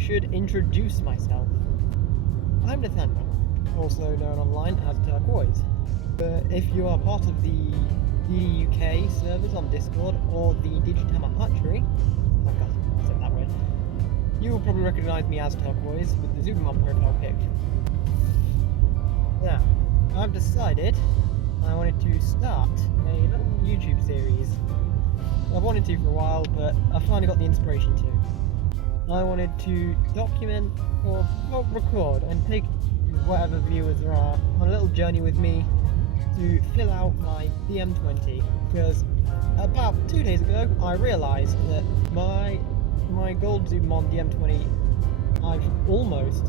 should introduce myself. I'm Nathaniel, also known online as Turquoise. If you are part of the UK servers on Discord or the Digitama Hatchery, oh god, I said that word, you will probably recognise me as Turquoise with the Bubbmon profile pic. Now, I've decided I wanted to start a little YouTube series. I've wanted to for a while, but I finally got the inspiration to. I wanted to document or record and take whatever viewers there are on a little journey with me to fill out my DM20, because about 2 days ago I realised that my gold Bubbmon DM20, I've almost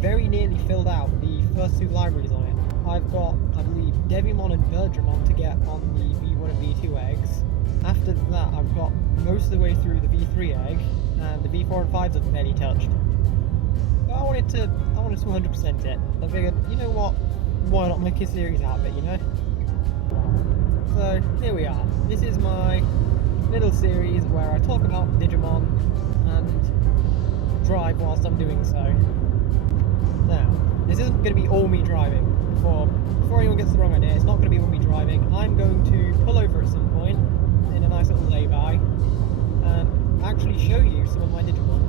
very nearly filled out the first 2 libraries on it. I've got, I believe, Digimon and Bubbmon to get on the V1 and V2 eggs. After that I've got most of the way through the V3 egg, and the V4 and 5s I've barely touched. But I wanted to 100% it. I figured, you know what, why not make a series out of it, you know? So here we are. This is my little series where I talk about Digimon and drive whilst I'm doing so. Now, this isn't going to be all me driving. Before anyone gets the wrong idea, it's not going to be all me driving. I'm going to pull over at some point in a nice little lay-by and actually show you some of my Digimon.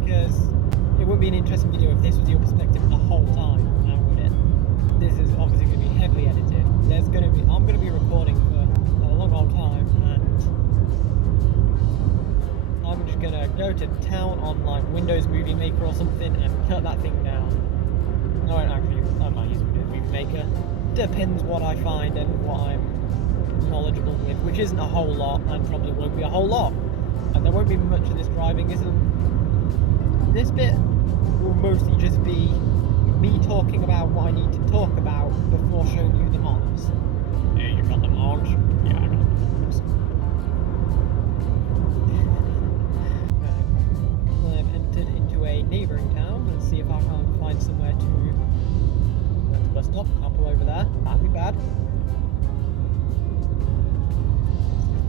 Because it would be an interesting video if this was your perspective the whole time, now would it? This is obviously going to be heavily edited. I'm going to be recording for a long old time, and I'm just going to go to town on like Windows Movie Maker or something and cut that thing down. I might use Windows Movie Maker. Depends what I find and what I'm knowledgeable with, which isn't a whole lot, and probably won't be a whole lot. And there won't be much of this driving. This bit will mostly just be me talking about what I need to talk about before showing you the mods. Yeah, you got the mods? Yeah, I got the mods. Okay. I've entered into a neighbouring town. Let's see if I can find somewhere to bus stop. Can't pull over there. That'd be bad.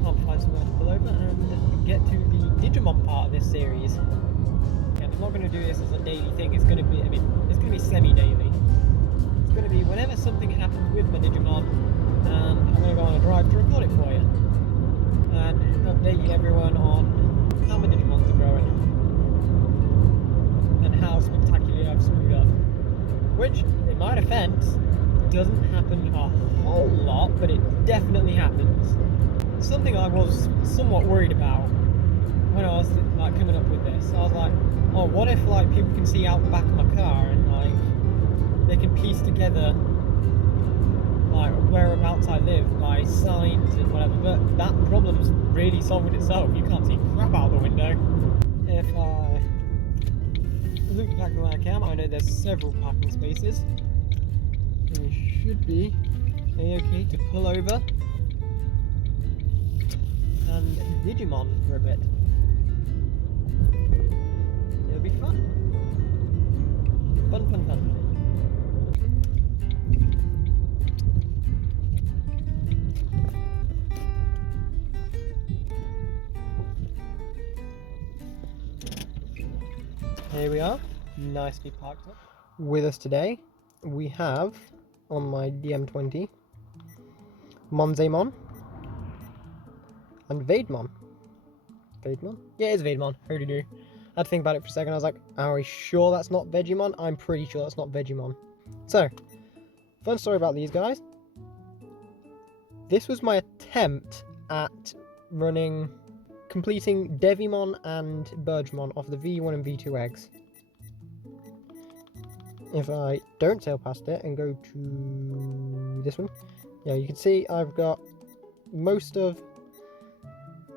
Can't find somewhere to pull over and get to the Digimon part of this series. I'm not going to do this as a daily thing. It's going to be, it's going to be semi-daily. It's going to be whenever something happens with my Digimon, and I'm going to go on a drive to record it for you and update everyone on how my Digimons are growing and how spectacularly I've screwed up. Which, in my defense, doesn't happen a whole lot, but it definitely happens. Something I was somewhat worried about when I was like coming up with this. I was like, oh, what if like people can see out the back of my car and like they can piece together like whereabouts I live by signs and whatever, but that problem's really solving itself. You can't see crap out the window. If I look back where I am, I know there's several parking spaces. And it should be okay to pull over and Digimon for a bit. It'll be fun. Fun. Here we are, nicely parked up. With us today, we have, on my DM20, Monzemon and Vademon. Vademon? Yeah, it's Vademon. Howdy do. I had to think about it for a second. I was like, are we sure that's not Vegemon? I'm pretty sure that's not Vegemon. So, fun story about these guys. This was my attempt at completing Digimon and Bubbmon off the V1 and V2 eggs. If I don't sail past it and go to this one, yeah, you can see I've got most of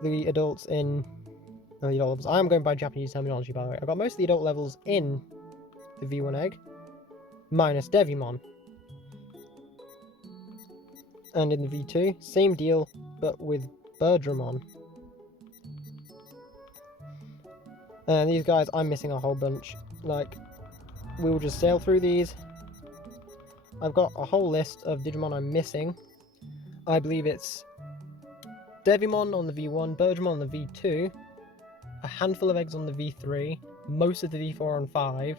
the adults in the adult levels. I am going by Japanese terminology, by the way. I've got most of the adult levels in the V1 egg, minus Digimon. And in the V2, same deal, but with Bubbmon. And these guys, I'm missing a whole bunch. Like, we will just sail through these. I've got a whole list of Digimon I'm missing. I believe it's Digimon on the V1, Bubbmon on the V2, a handful of eggs on the V3, most of the V4 on 5.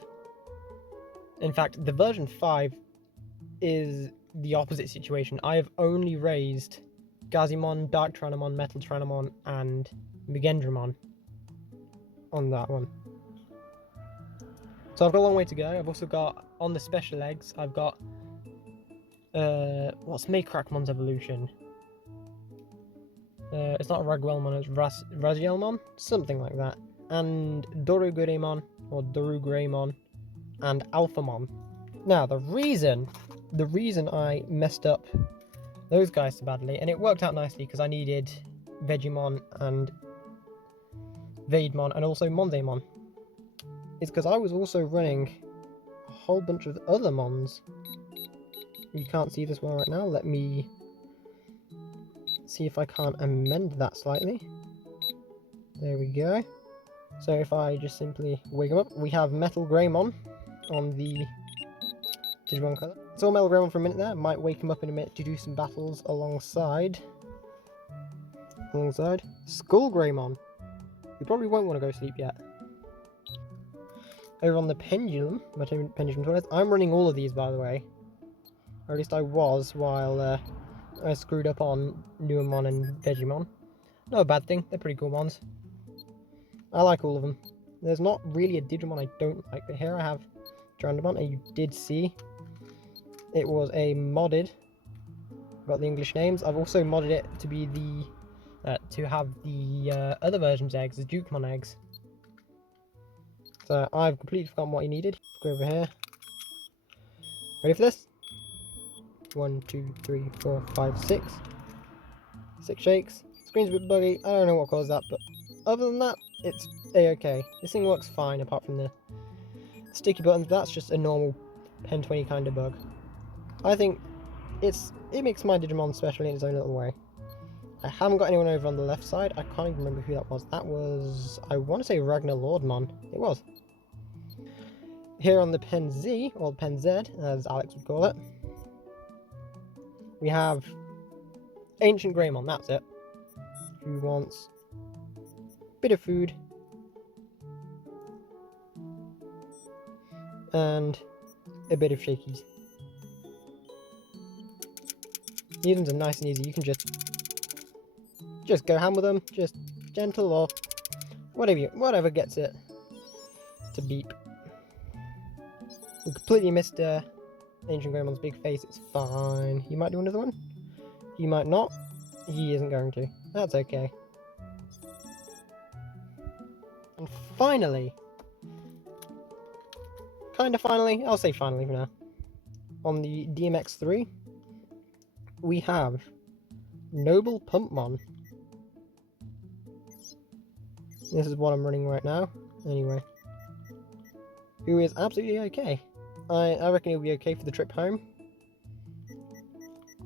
In fact, the version 5 is the opposite situation. I have only raised Gazimon, Dark Tyrannomon, Metal Tyrannomon, and Mugendramon on that one. So I've got a long way to go. I've also got, on the special eggs, I've got, what's Maycrackmon's evolution? It's not Ragwellmon, it's Razielmon? Something like that. And Doruguremon, or Dorugreymon, and Alphamon. Now, the reason I messed up those guys so badly, and it worked out nicely because I needed Vegemon and Vaidmon and also Mondaemon, is because I was also running a whole bunch of other Mons. You can't see this one right now. Let me see if I can't amend that slightly. There we go. So if I just simply wake them up, we have Metal Greymon on the Digimon colour. So Metal Greymon for a minute there. Might wake him up in a minute to do some battles alongside Skull Greymon. You probably won't want to go sleep yet. Over on the Pendulum, my Pendulum toilets, I'm running all of these, by the way. Or at least I was, while I screwed up on Nuamon and Vegemon. Not a bad thing, they're pretty cool ones. I like all of them. There's not really a Digimon I don't like, but here I have Durandamon, and you did see it was a modded. Got the English names. I've also modded it to be the to have the other version's eggs, the Dukemon eggs. So I've completely forgotten what you needed. Go over here. Ready for this? 1, 2, 3, 4, 5, 6. 6 shakes. Screen's a bit buggy. I don't know what caused that, but other than that, it's a-okay. This thing works fine apart from the sticky buttons. That's just a normal Pen 20 kind of bug. I think it makes my Digimon special in its own little way. I haven't got anyone over on the left side. I can't even remember who that was. That was, I want to say Ragnar Lordmon. It was. Here on the PenZ, or PenZ, as Alex would call it, we have Ancient Greymon, that's it. Who wants a bit of food and a bit of shakies. These ones are nice and easy. You can just go ham with them, just gentle or whatever gets it to beep. We completely missed Ancient Greymon's big face. It's fine. He might do another one. He might not. He isn't going to. That's okay. And finally, I'll say finally for now, on the DMX3, we have Noble Pumpmon. This is what I'm running right now, anyway. Who is absolutely okay. I reckon he'll be okay for the trip home.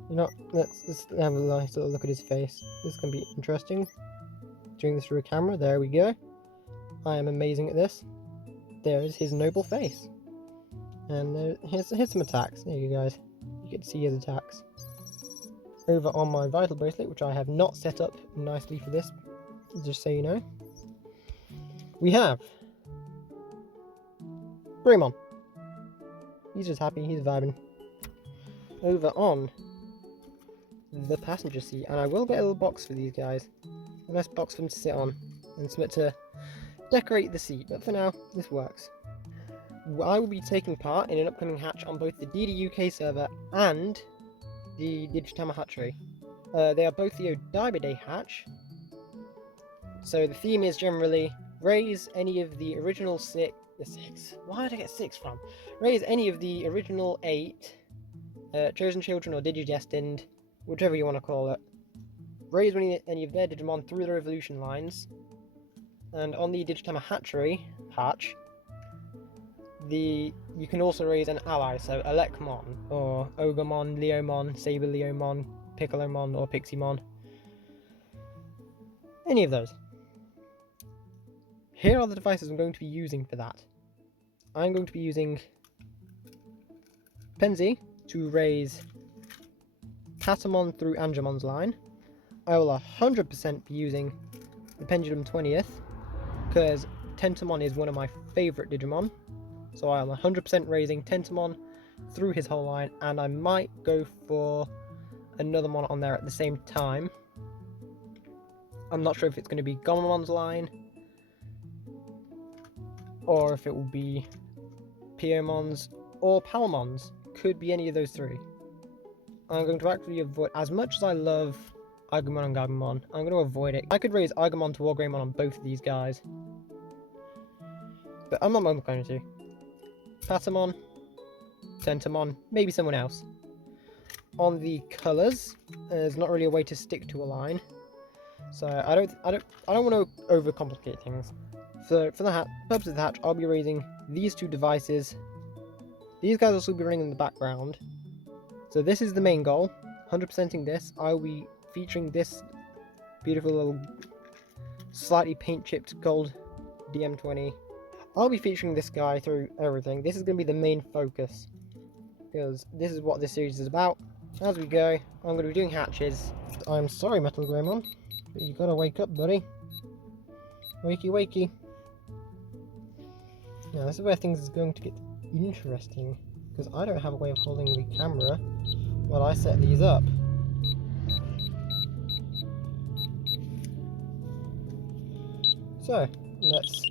You know, let's just have a nice little look at his face. This can be interesting. Doing this through a camera, there we go. I am amazing at this. There is his noble face. And here's some attacks. There you go, guys. You get to see his attacks. Over on my Vital Bracelet, which I have not set up nicely for this, just so you know, we have Greymon. He's just happy, he's vibing. Over on the passenger seat, and I will get a little box for these guys. A nice box for them to sit on, and something to decorate the seat, but for now, this works. I will be taking part in an upcoming hatch on both the DD UK server and the Digitama hatchery. They are both the Odaiba Day hatch, so the theme is generally raise any of the original six. Why did I get 6 from? Raise any of the original 8 chosen children or digidestined, whichever you want to call it. Raise any of their Digimon through their evolution lines, and on the Digitama hatchery hatch, you can also raise an ally, so Elecmon, or Ogremon, Leomon, Saber Leomon, Piccolo-mon, or Pixiemon. Any of those. Here are the devices I'm going to be using for that. I'm going to be using PenZ to raise Patamon through Angemon's line. I will 100% be using the Pendulum 20th, because Tentomon is one of my favourite Digimon. So I am 100% raising Tentomon through his whole line, and I might go for another mon on there at the same time. I'm not sure if it's going to be Gommon's line, or if it will be Poyomon's or Palmon's. Could be any of those three. I'm going to actually avoid, as much as I love Agumon and Gabumon, I'm going to avoid it. I could raise Agumon to Wargreymon on both of these guys, but I'm not going to. Patamon, Tentomon, maybe someone else. On the colours, there's not really a way to stick to a line, so I don't want to overcomplicate things. So for the purpose of the hatch, I'll be raising these two devices. These guys will still be running in the background. So this is the main goal. 100%ing this. I'll be featuring this beautiful little slightly paint chipped gold DM20. I'll be featuring this guy through everything. This is going to be the main focus, because this is what this series is about. As we go, I'm going to be doing hatches. I'm sorry, Metal Greymon, but you gotta wake up, buddy. Wakey, wakey. Now, this is where things is going to get interesting, because I don't have a way of holding the camera while I set these up. So, let's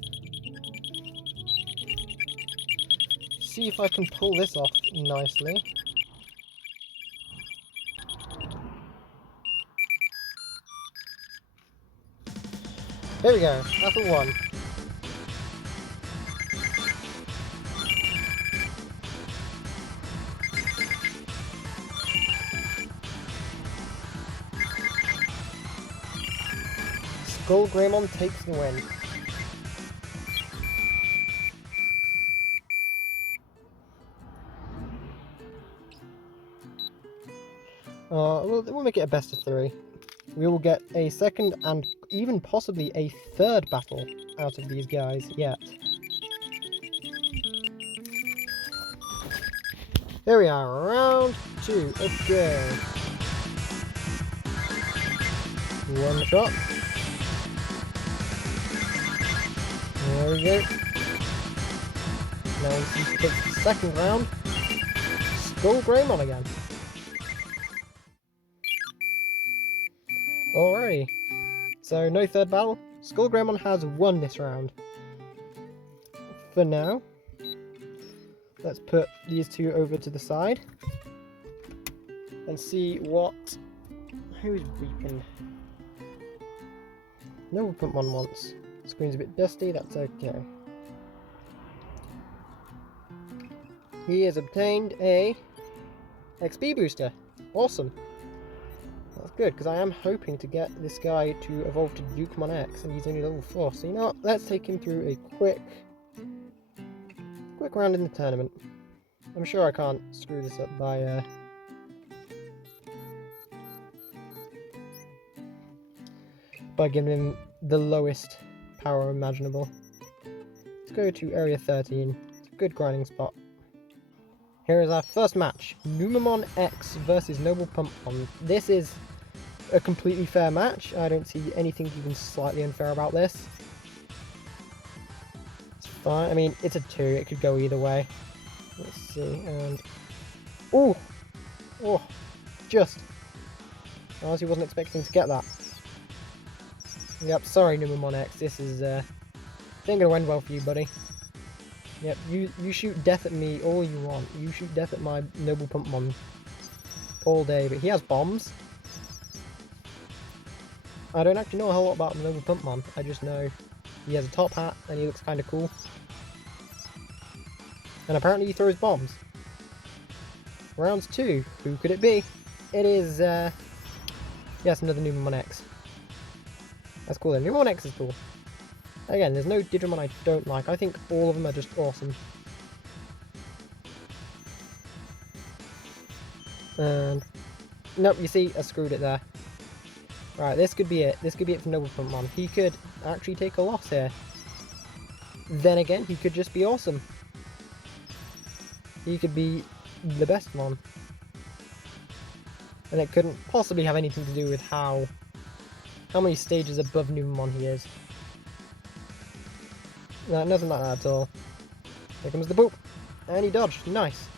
see if I can pull this off nicely. There we go, battle 1. Skull Greymon takes the win. We'll make it a best of 3. We will get a second and even possibly a third battle out of these guys yet. Here we are, round 2, okay. One shot. There we go. Now we see to take the second round. Skull Greymon again. Alrighty. So no third battle. Skull Greymon has won this round. For now. Let's put these two over to the side. And see who's weakened. No Bubbmon once. Screen's a bit dusty, that's okay. He has obtained a XP booster. Awesome. That's good, because I am hoping to get this guy to evolve to Digimon X, and he's only level 4. So you know what? Let's take him through a quick round in the tournament. I'm sure I can't screw this up by giving him the lowest power imaginable. Let's go to area 13. It's a good grinding spot. Here is our first match. Numamon X versus Noble Pumpmon. This is a completely fair match. I don't see anything even slightly unfair about this. It's fine. I mean, it's a 2. It could go either way. Let's see. And oh, just. I honestly wasn't expecting to get that. Yep, sorry Numamon X, this is ain't gonna end well for you, buddy. Yep, you shoot death at me all you want. You shoot death at my Noble Pumpmon all day, but he has bombs. I don't actually know a whole lot about Noble Pumpmon. I just know he has a top hat and he looks kind of cool. And apparently he throws bombs. Rounds 2. Who could it be? It is yes, another Numamon X. That's cool then. Numamon X is cool. Again, there's no Digimon I don't like. I think all of them are just awesome. And nope, you see, I screwed it there. Right, this could be it. This could be it for Noble Pumpmon. He could actually take a loss here. Then again, he could just be awesome. He could be the best mon. And it couldn't possibly have anything to do with how many stages above Numamon he is. No, nothing like that at all. Here comes the poop. And he dodged. Nice.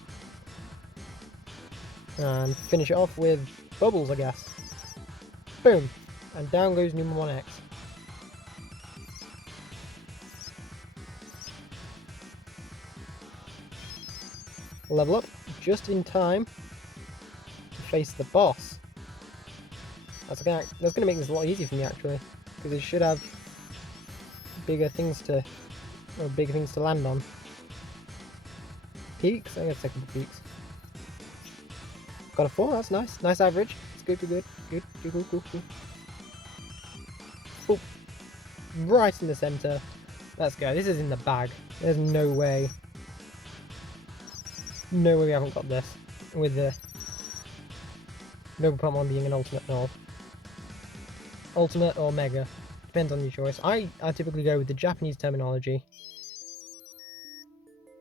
And finish it off with bubbles, I guess. Boom. And down goes Numemon X. Level up just in time to face the boss. That's going to make this a lot easier for me, actually, because it should have bigger things to land on. Peaks? I guess a couple peaks. Got a 4, that's nice. Nice average. It's good. Oh, right in the center. Let's go. This is in the bag. There's no way. No way we haven't got this. With the Bubbmon being an ultimate and all. Ultimate or Mega. Depends on your choice. I typically go with the Japanese terminology.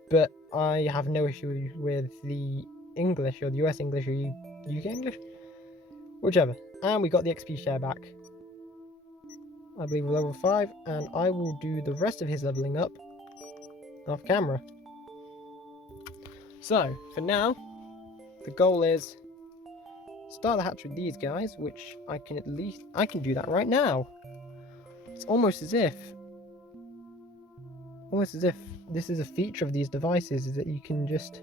But I have no issue with the English or the US English or UK English. Whichever. And we got the XP share back. I believe we're level 5, and I will do the rest of his leveling up off camera. So, for now, the goal is start the hatch with these guys, which I can do that right now. It's almost as if this is a feature of these devices, is that you can just...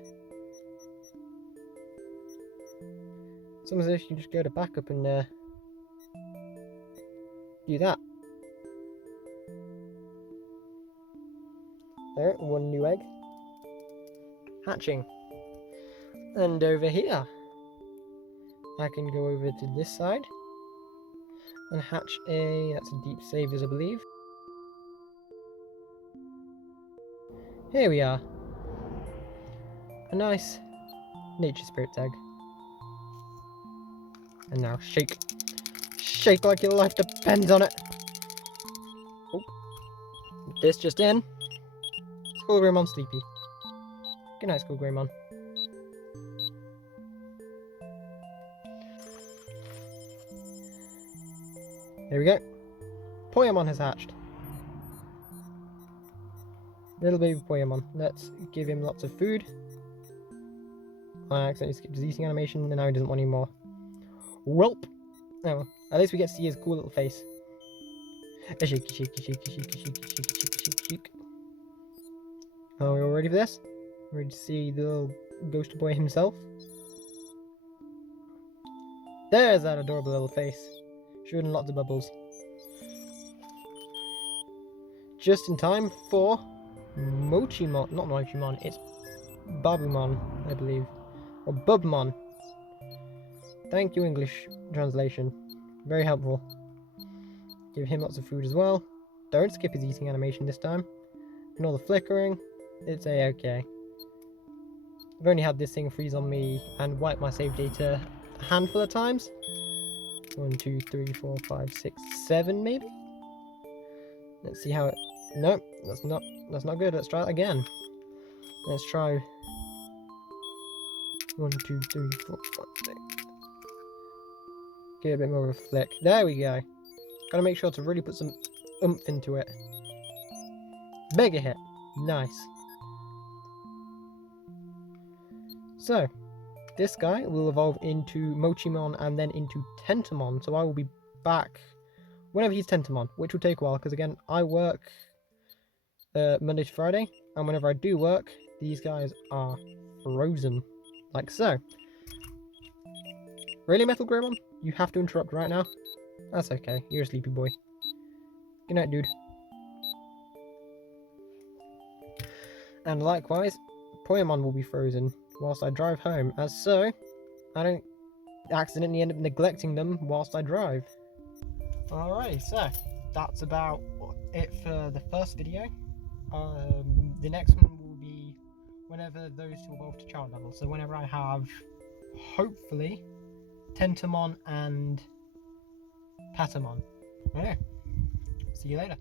It's almost as if you can just go to backup and do that. There, one new egg. Hatching. And over here, I can go over to this side and hatch that's a deep savers, I believe. Here we are. A nice nature spirit egg. And now shake. Shake like your life depends on it. Oh. This just in. Skullgreymon sleepy. Good night, Skullgreymon. There we go. Poyomon has hatched. Little baby Poyomon. Let's give him lots of food. I accidentally skipped his eating animation, and now he doesn't want any more. Welp! Oh well. At least we get to see his cool little face. A shaky. Are we all ready for this? Ready to see the little ghost boy himself? There's that adorable little face. Shooting lots of bubbles. Just in time for Mochimon. Not Mochimon, it's Bubbmon, I believe. Or Bubbmon. Thank you, English translation. Very helpful. Give him lots of food as well. Don't skip his eating animation this time. Ignore the flickering. It's a-okay. I've only had this thing freeze on me and wipe my save data a handful of times. 1, 2, 3, 4, 5, 6, 7 maybe? Let's see how it... No, that's not good. Let's try it again. Let's try... 1, 2, 3, 4, 5, 6. Get a bit more of a flick. There we go. Gotta make sure to really put some oomph into it. Mega hit. Nice. So, this guy will evolve into Mochimon and then into Tentomon. So I will be back whenever he's Tentomon, which will take a while because again, I work Monday to Friday, and whenever I do work, these guys are frozen, like so. Really, Metal Greymon? You have to interrupt right now? That's okay, you're a sleepy boy. Good night, dude. And likewise, Poyomon will be frozen whilst I drive home, as so I don't accidentally end up neglecting them whilst I drive. Alright, so that's about it for the first video. The next one will be whenever those two evolve to child level. So whenever I have, hopefully, Tentomon and Patamon. Okay, see you later.